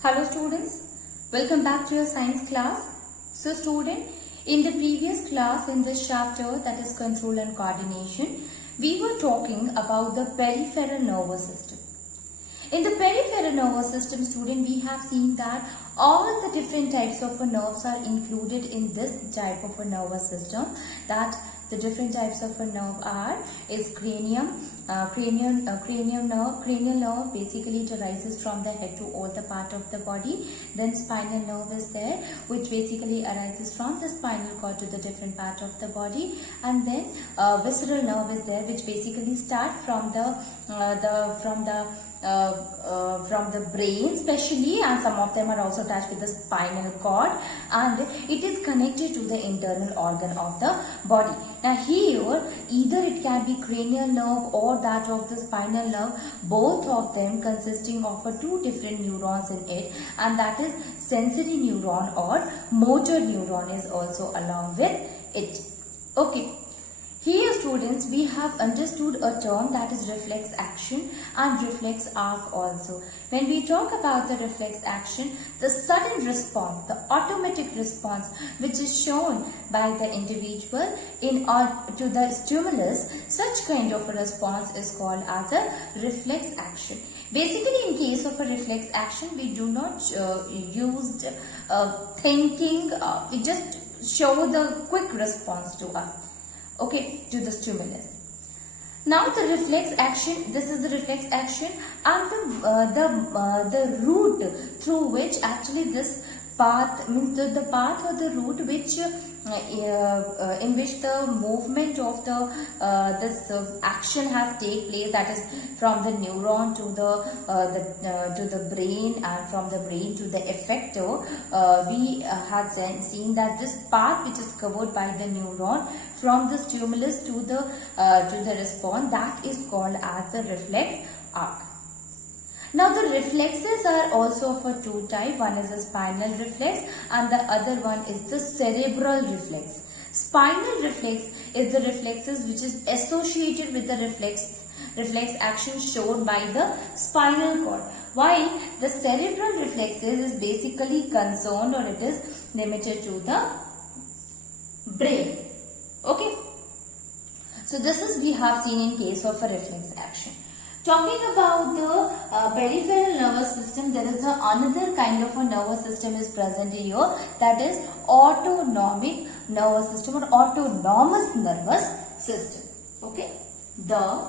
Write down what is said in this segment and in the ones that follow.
Hello students, welcome back to your science class. So student, in the previous class in this chapter, that is control and coordination, we were talking about the peripheral nervous system. In the peripheral nervous system, student, we have seen that all the different types of nerves are included in this type of a nervous system. That the different types of a nerve is cranium, cranial nerve. Basically, it arises from the head to all the part of the body. Then spinal nerve is there, which basically arises from the spinal cord to the different part of the body. And then visceral nerve is there, which basically start from the brain especially, and some of them are also attached with the spinal cord, and it is connected to the internal organ of the body. Now here, either it can be cranial nerve or that of the spinal nerve, both of them consisting of two different neurons in it, and that is sensory neuron or motor neuron is also along with it. Okay. Here students, we have understood a term that is reflex action and reflex arc also. When we talk about the reflex action, the sudden response, the automatic response which is shown by the individual to the stimulus, such kind of a response is called as a reflex action. Basically, in case of a reflex action, we do not use thinking, we just show the quick response to us. Okay, to the stimulus. Now the reflex action, this is the reflex action, and the route through which actually this path means the path or the route which in which the movement of the this action has take place, that is from the neuron to the brain, and from the brain to the effector. We had seen that this path which is covered by the neuron from the stimulus to the response, that is called as the reflex arc. Now the reflexes are also of a two type. One is the spinal reflex and the other one is the cerebral reflex. Spinal reflex is the reflexes which is associated with the reflex action shown by the spinal cord, while the cerebral reflexes is basically concerned, or it is limited to the brain. Okay. So this is we have seen in case of a reflex action. Talking about the peripheral nervous system, there is another kind of a nervous system is present here, that is autonomic nervous system or autonomous nervous system. Okay, the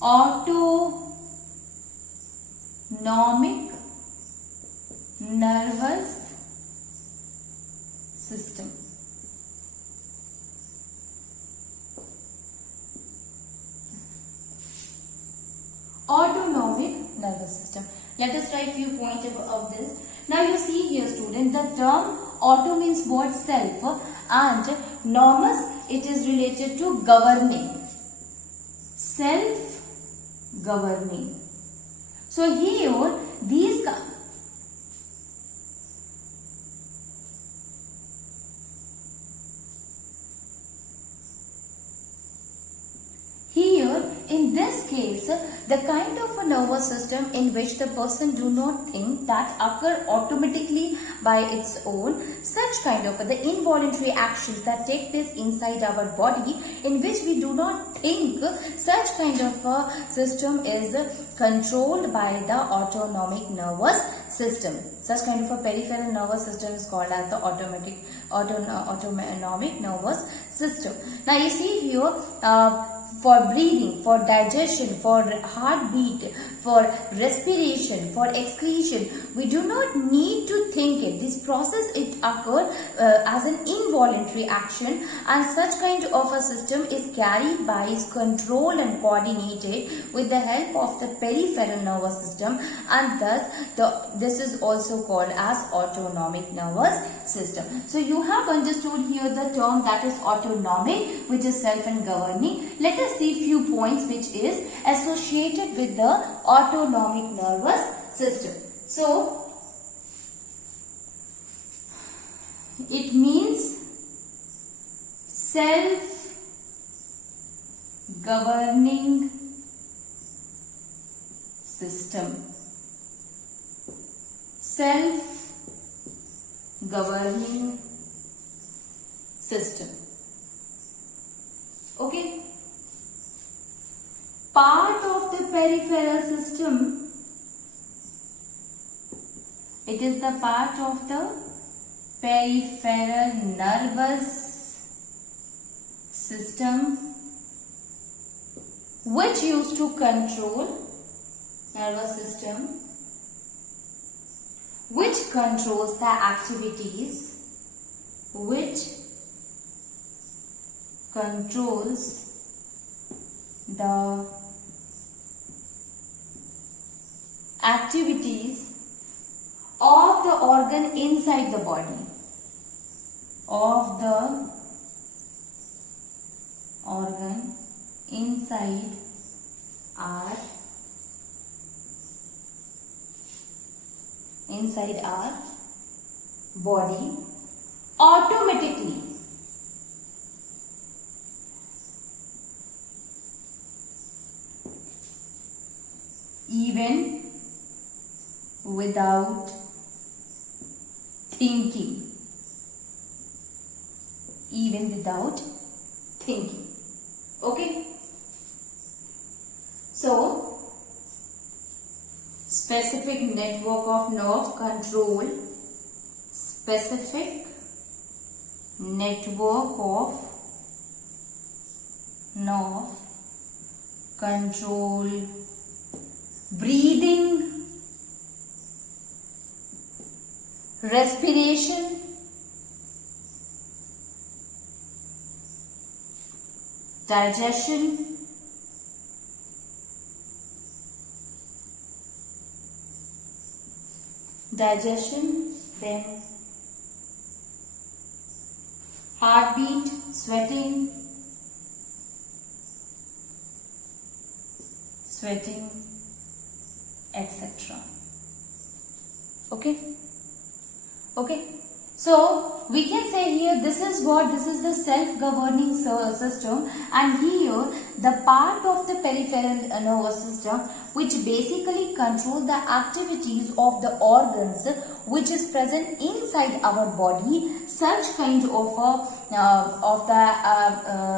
autonomic nervous system. Autonomic nervous system. Let us try a few points of this. Now you see here student, the term auto means what? Self, and nomos, it is related to governing. Self governing. So here these in this case, the kind of a nervous system in which the person do not think, that occur automatically by its own, such kind of the involuntary actions that take place inside our body in which we do not think, such kind of a system is controlled by the autonomic nervous system. Such kind of a peripheral nervous system is called as the autonomic nervous system. Now you see here, for breathing, for digestion, for heartbeat, for respiration, for excretion, we do not need to think it. This process, it occurs as an involuntary action, and such kind of a system is carried by, is controlled and coordinated with the help of the peripheral nervous system, and thus this is also called as autonomic nervous system. So you have understood here the term that is autonomic, which is self and governing. Let us see few points which is associated with the autonomic nervous system. So it means self-governing system. self-governing system. Okay. Part of the peripheral system, it is the part of the peripheral nervous system which used to control nervous system which controls the activities of the organ inside the body, of the organ inside our body automatically. Even without thinking. Okay. So, specific network of nerve control, breathing, respiration, digestion, then heartbeat, sweating, etc. Okay. So we can say here this is the self-governing system, and here the part of the peripheral nervous system which basically control the activities of the organs which is present inside our body. Such kind of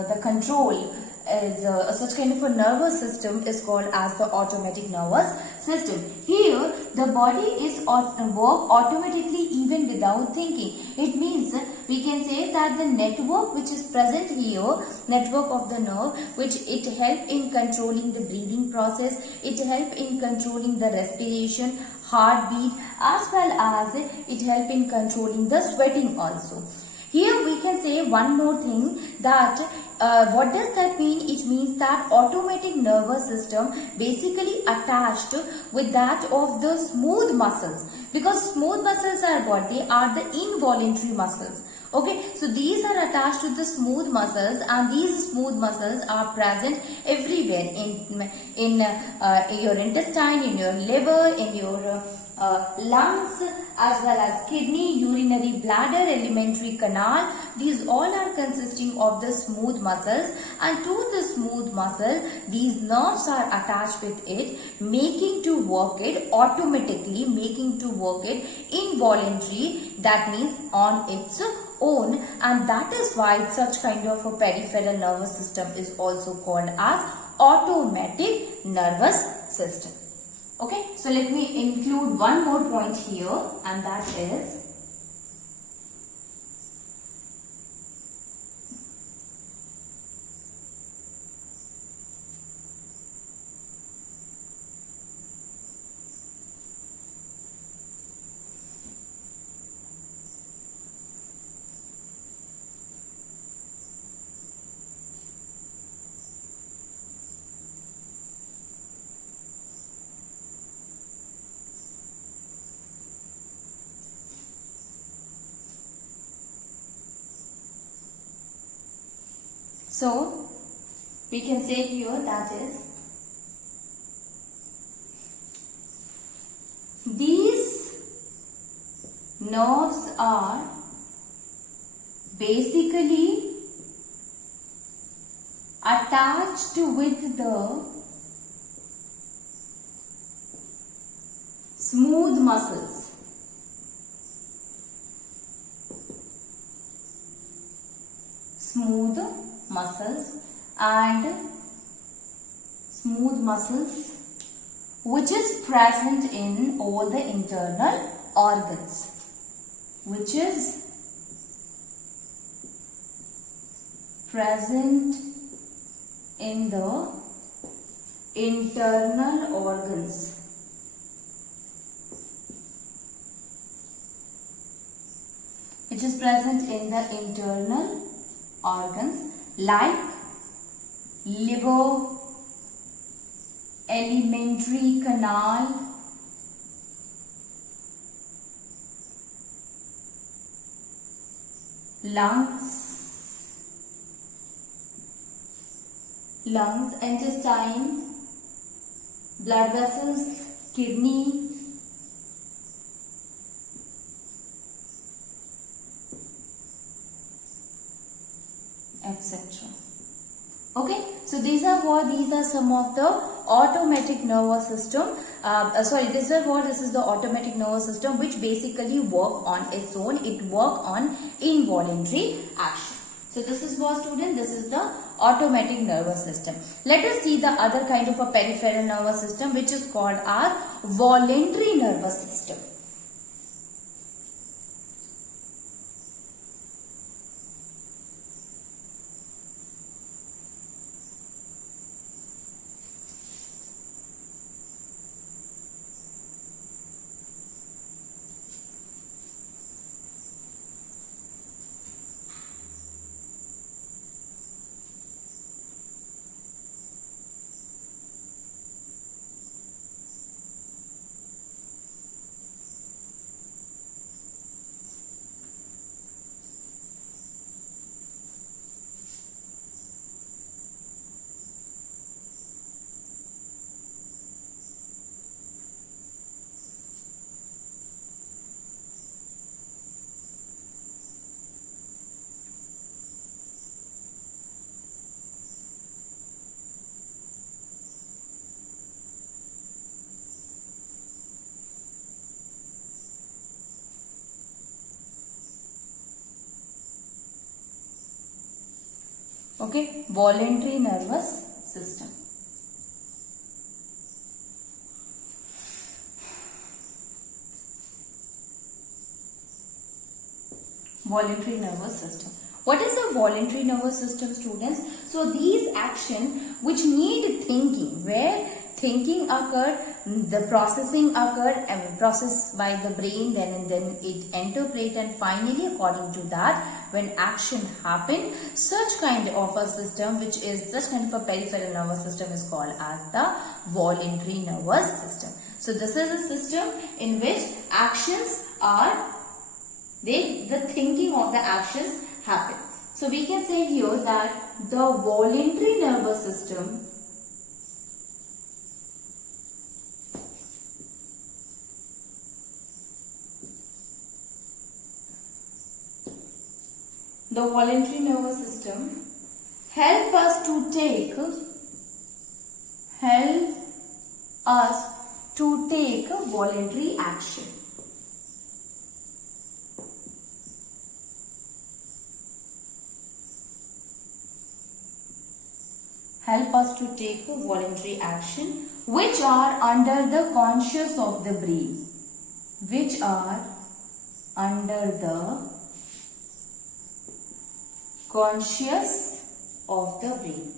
the control is such kind of a nervous system is called as the automatic nervous system. Here the body is work automatically even without thinking. It means we can say that the network which is present here, network of the nerve, which it help in controlling the breathing process, it help in controlling the respiration, heartbeat, as well as it help in controlling the sweating also. Here we can say one more thing, that what does that mean? It means that automatic nervous system basically attached with that of the smooth muscles, because smooth muscles are what? They are the involuntary muscles. Okay, so these are attached to the smooth muscles, and these smooth muscles are present everywhere in your intestine, in your liver, in your lungs, as well as kidney, urinary bladder, alimentary canal. These all are consisting of the smooth muscles, and to the smooth muscle these nerves are attached with it, making to work it automatically, making to work it involuntary, that means on its own, and that is why such kind of a peripheral nervous system is also called as automatic nervous system. Okay, so let me include one more point here, and that is so we can say here that is these nerves are basically attached with the smooth muscles. smooth muscles and smooth muscles which is present in all the internal organs, which is present in the internal organs. Which is present in the internal organs like liver, alimentary canal, lungs, intestine, blood vessels, kidney, etc. Okay, so these are some of the automatic nervous system. This is the automatic nervous system which basically work on its own. It work on involuntary action. So this is what, student, this is the automatic nervous system. Let us see the other kind of a peripheral nervous system which is called as voluntary nervous system. Okay, voluntary nervous system. Voluntary nervous system. What is a voluntary nervous system, students? So these action which need thinking, where thinking occurred, the processing occurred and processed by the brain, then it interpret, and finally according to that when action happened, such kind of a system which is such kind of a peripheral nervous system is called as the voluntary nervous system. So this is a system in which actions are, the thinking of the actions happen. So we can say here that the voluntary nervous system help us to take voluntary action. Help us to take voluntary action which are under the conscious of the brain. Which are under the conscious of the brain.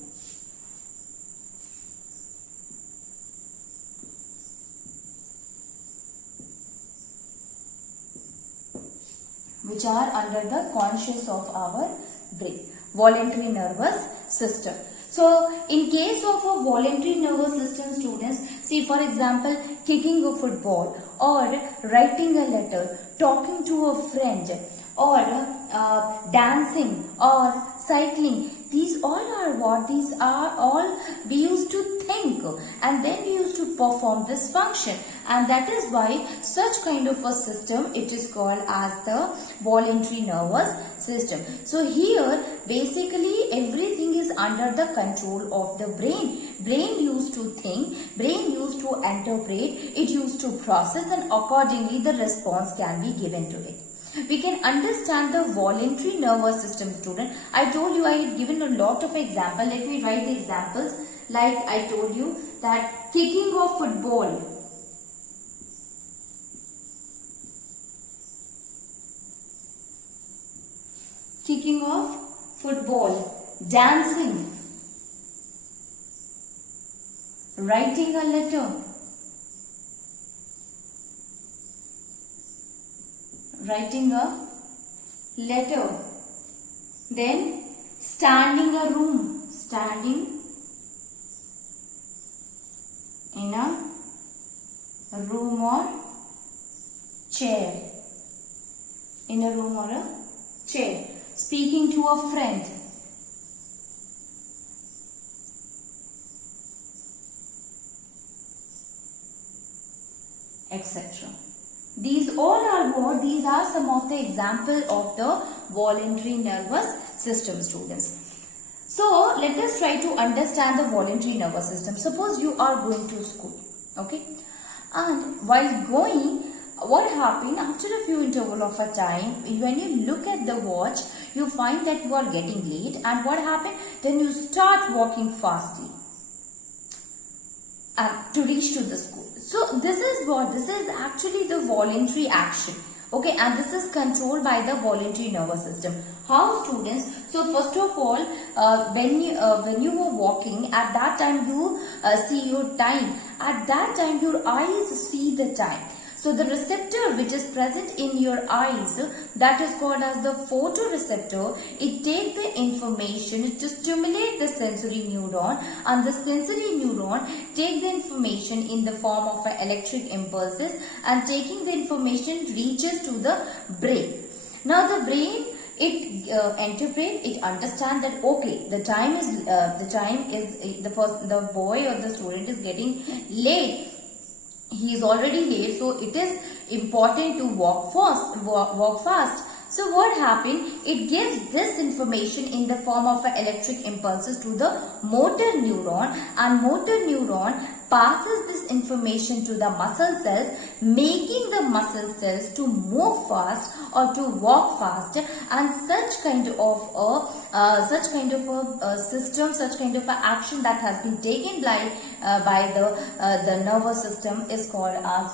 Which are under the conscious of our brain. Voluntary nervous system. So, in case of a voluntary nervous system, students, see for example, kicking a football or writing a letter, talking to a friend, or dancing or cycling. These all are what? These are all we used to think and then we used to perform this function, and that is why such kind of a system, it is called as the voluntary nervous system. So here basically everything is under the control of the brain. Brain used to think, brain used to interpret, it used to process, and accordingly the response can be given to it. We can understand the voluntary nervous system, student. I told you I had given a lot of examples. Let me write the examples. Like I told you that kicking of football. Kicking of football. Dancing. Writing a letter. Writing a letter. Then standing a room. Standing in a room or chair. In a room or a chair. Speaking to a friend. Etc. These all are what? These are some of the example of the voluntary nervous system, students. So let us try to understand the voluntary nervous system. Suppose you are going to school, okay? And while going, what happened after a few interval of a time, when you look at the watch, you find that you are getting late, and what happened? Then you start walking fastly to reach to the school. So this is what? This is actually the voluntary action. Okay, and this is controlled by the voluntary nervous system. How, students? So first of all, when you were walking, at that time you see your time. At that time your eyes see the time. So the receptor which is present in your eyes, that is called as the photoreceptor. It takes the information to stimulate the sensory neuron, and the sensory neuron take the information in the form of electric impulses, and taking the information reaches to the brain. Now the brain, it interpret, it understand that okay, the boy or the student is getting late. He is already late, so it is important to walk fast. So what happened? It gives this information in the form of electric impulses to the motor neuron, and motor neuron passes this information to the muscle cells, making the muscle cells to move fast or to walk fast. And such kind of a system, such kind of a action that has been taken by the nervous system is called as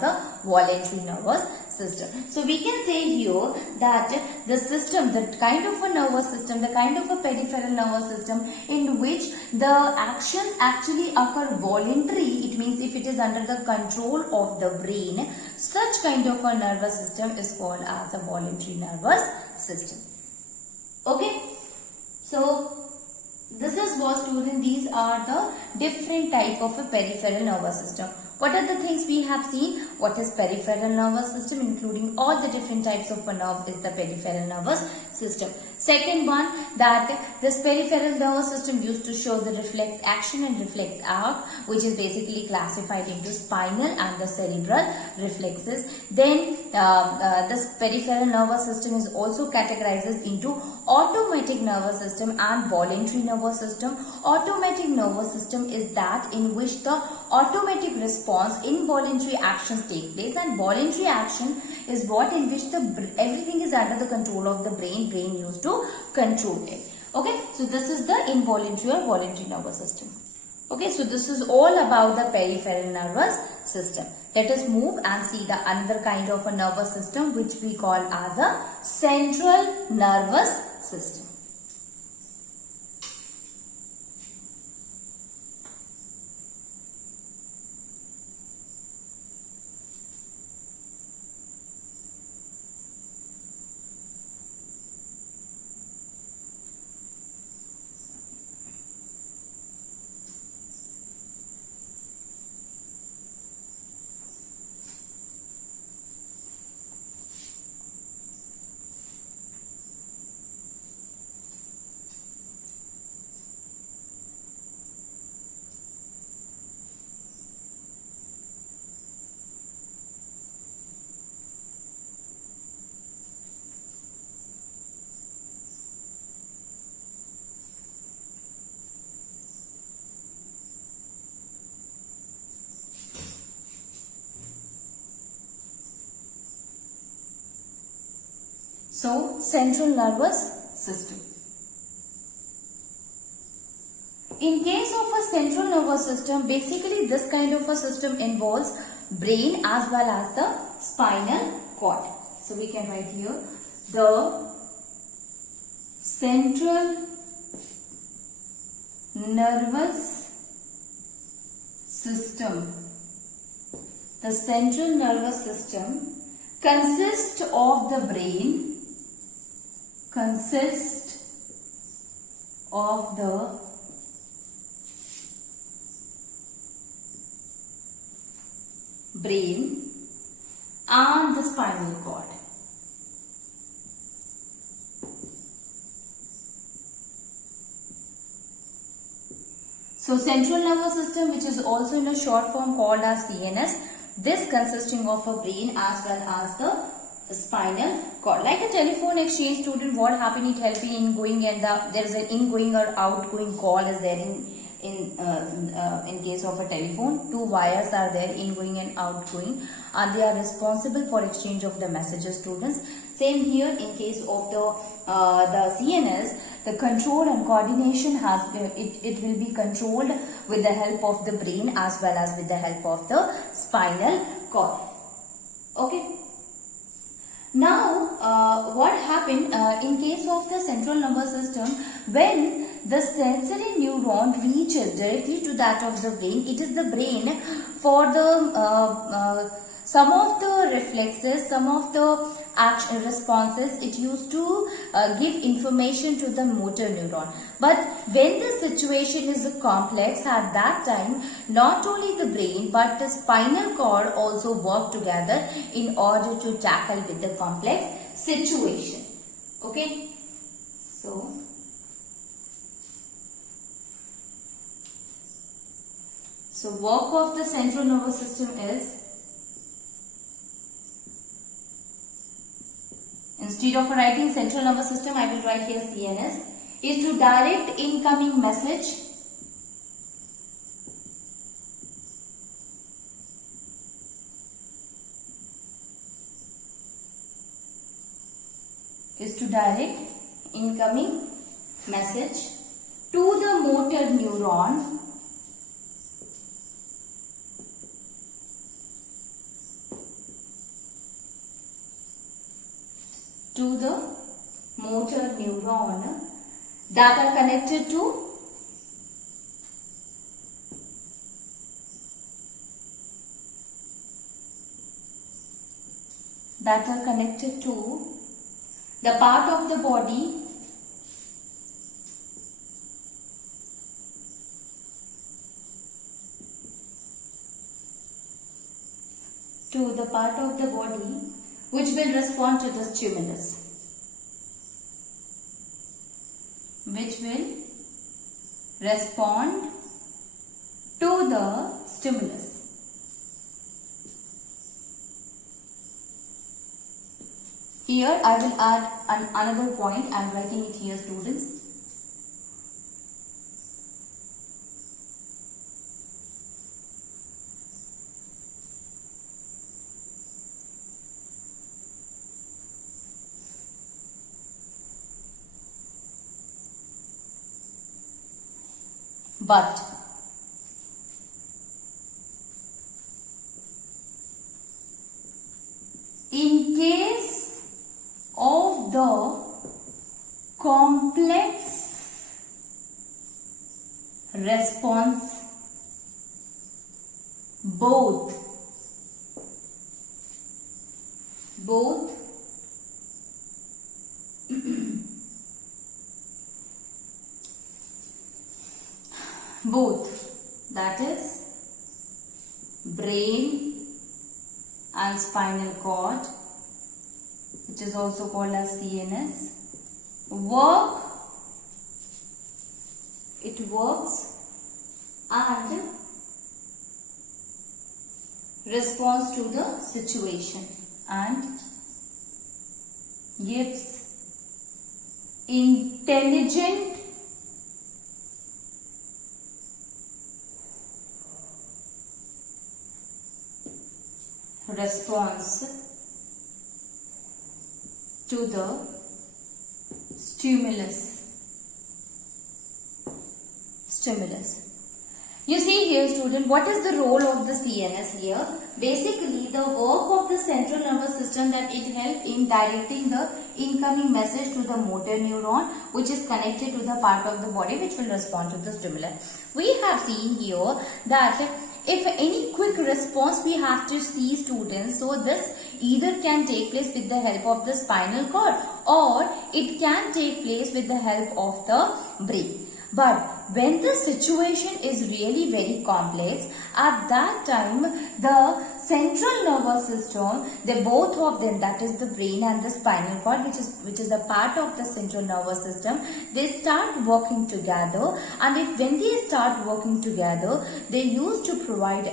the voluntary nervous system. So we can say here that the system, the kind of a nervous system, the kind of a peripheral nervous system in which the actions actually occur voluntary, it means if it is under the control of the brain, such kind of a nervous system is called as a voluntary nervous system. Okay, so this is what, student, these are the different type of a peripheral nervous system. What are the things we have seen? What is peripheral nervous system? Including all the different types of a nerve is the peripheral nervous system. Second one, that this peripheral nervous system used to show the reflex action and reflex arc, which is basically classified into spinal and the cerebral reflexes. Then this peripheral nervous system is also categorizes into automatic nervous system and voluntary nervous system. Automatic nervous system is that in which the automatic response, involuntary actions take place, and voluntary action is what in which everything is under the control of the brain used to control it. Okay, so this is the involuntary or voluntary nervous system. Okay, so this is all about the peripheral nervous system. Let us move and see the another kind of a nervous system which we call as a central nervous system. So central nervous system. In case of a central nervous system, basically this kind of a system involves brain as well as the spinal cord. So we can write here the central nervous system. The central nervous system consists of the brain, and the spinal cord. So central nervous system, which is also in a short form called as CNS, this consisting of a brain as well as the spinal cord. Like a telephone exchange, student, what happen, it help in ingoing and there is an ingoing or outgoing call is there in case of a telephone. Two wires are there, ingoing and outgoing, and they are responsible for exchange of the messages, students. Same here in case of the CNS, the control and coordination it will be controlled with the help of the brain as well as with the help of the spinal cord. Okay. Now, what happened in case of the central nervous system, when the sensory neuron reaches directly to that of the brain, it is the brain for the some of the reflexes, some of the action responses, it used to give information to the motor neuron. But when the situation is complex, at that time, not only the brain but the spinal cord also work together in order to tackle with the complex situation. Okay, so work of the central nervous system is, instead of writing central nervous system, I will write here CNS, is to direct incoming message to the motor neuron that are connected to the part of the body which will respond to the stimulus. Here I will add another point. I am writing it here, students. But in case of the complex response, both that is brain and spinal cord, which is also called as CNS, works and responds to the situation and gives intelligent response to the stimulus. You see here, student, what is the role of the CNS here? Basically, the work of the central nervous system, that it helps in directing the incoming message to the motor neuron, which is connected to the part of the body which will respond to the stimuli. We have seen here that if any quick response we have to see, students, so this either can take place with the help of the spinal cord or it can take place with the help of the brain. But when the situation is really very complex, at that time the central nervous system, they both of them, that is the brain and the spinal cord, which is a part of the central nervous system, they start working together. And when they start working together, they used to provide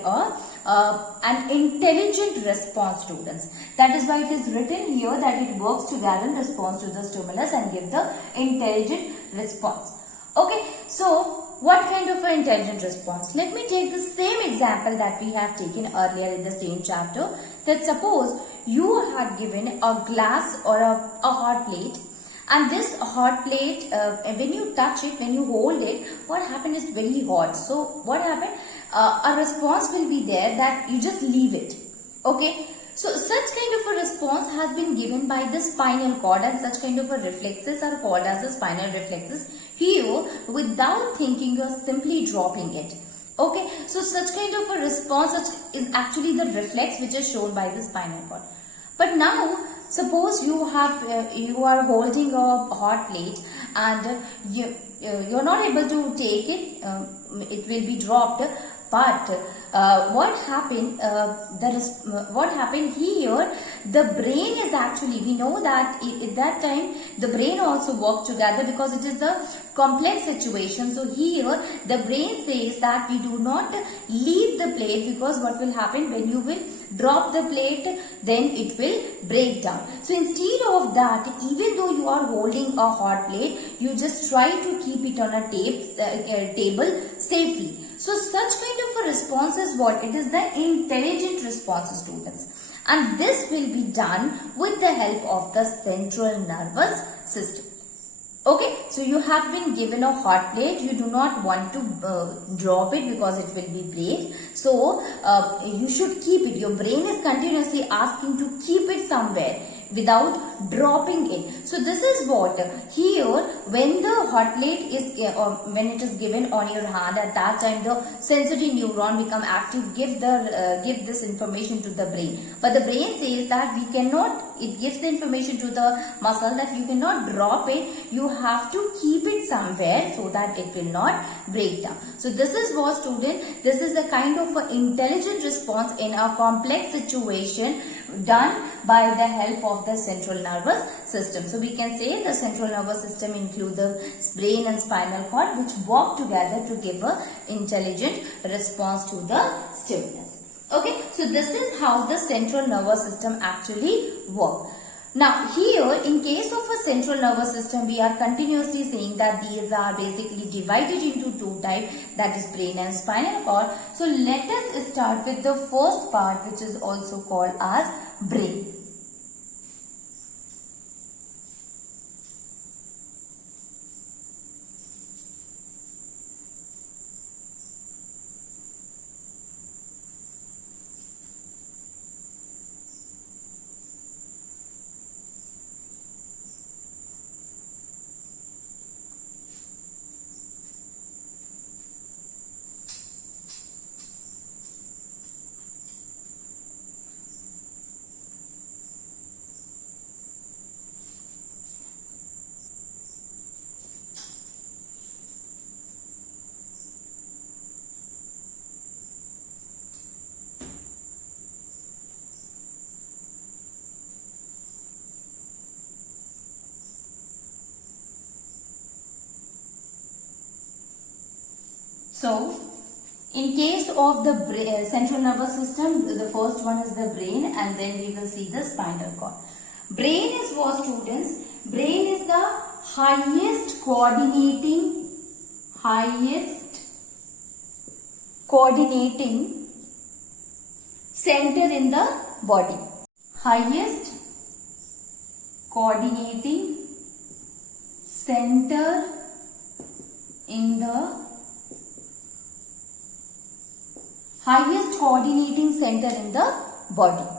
an intelligent response, students. That is why it is written here that it works together in response to the stimulus and give the intelligent response. Okay, so what kind of an intelligent response? Let me take the same example that we have taken earlier in the same chapter. That suppose you have given a glass or a hot plate, and this hot plate, when you touch it, when you hold it, what happened is very hot. So what happened? A response will be there that you just leave it. Okay. So such kind of a response has been given by the spinal cord, and such kind of a reflexes are called as the spinal reflexes. Here, without thinking, you are simply dropping it. Okay, so such kind of a response is actually the reflex which is shown by the spinal cord. But now, suppose you are holding a hot plate and you're not able to take it. It will be dropped. But what happened here, the brain is actually, we know that at that time the brain also worked together because it is a complex situation. So here the brain says that we do not leave the plate, because what will happen when you will drop the plate, then it will break down. So instead of that, even though you are holding a hot plate, you just try to keep it on a table safely. So such kind of a response is what? It is the intelligent response, students. And this will be done with the help of the central nervous system. Okay, so you have been given a hot plate. You do not want to drop it because it will be break. So you should keep it. Your brain is continuously asking to keep it somewhere without dropping it. So this is what here, when the hot plate is when it is given on your hand, at that time the sensory neuron become active, give this information to the brain. But the brain says that we cannot, it gives the information to the muscle that you cannot drop it, you have to keep it somewhere so that it will not break down. So this is what, student, this is a kind of an intelligent response in a complex situation done by the help of the central nervous system. So we can say the central nervous system include the brain and spinal cord, which work together to give a intelligent response to the stimulus. Okay, so this is how the central nervous system actually works. Now here, in case of a central nervous system, we are continuously saying that these are basically divided into two types, that is brain and spinal cord. So let us start with the first part, which is also called as brain. So, in case of the central nervous system, the first one is the brain, and then we will see the spinal cord. Brain is what, students? Brain is the highest coordinating center in the body. Highest coordinating center in the highest coordinating center in the body.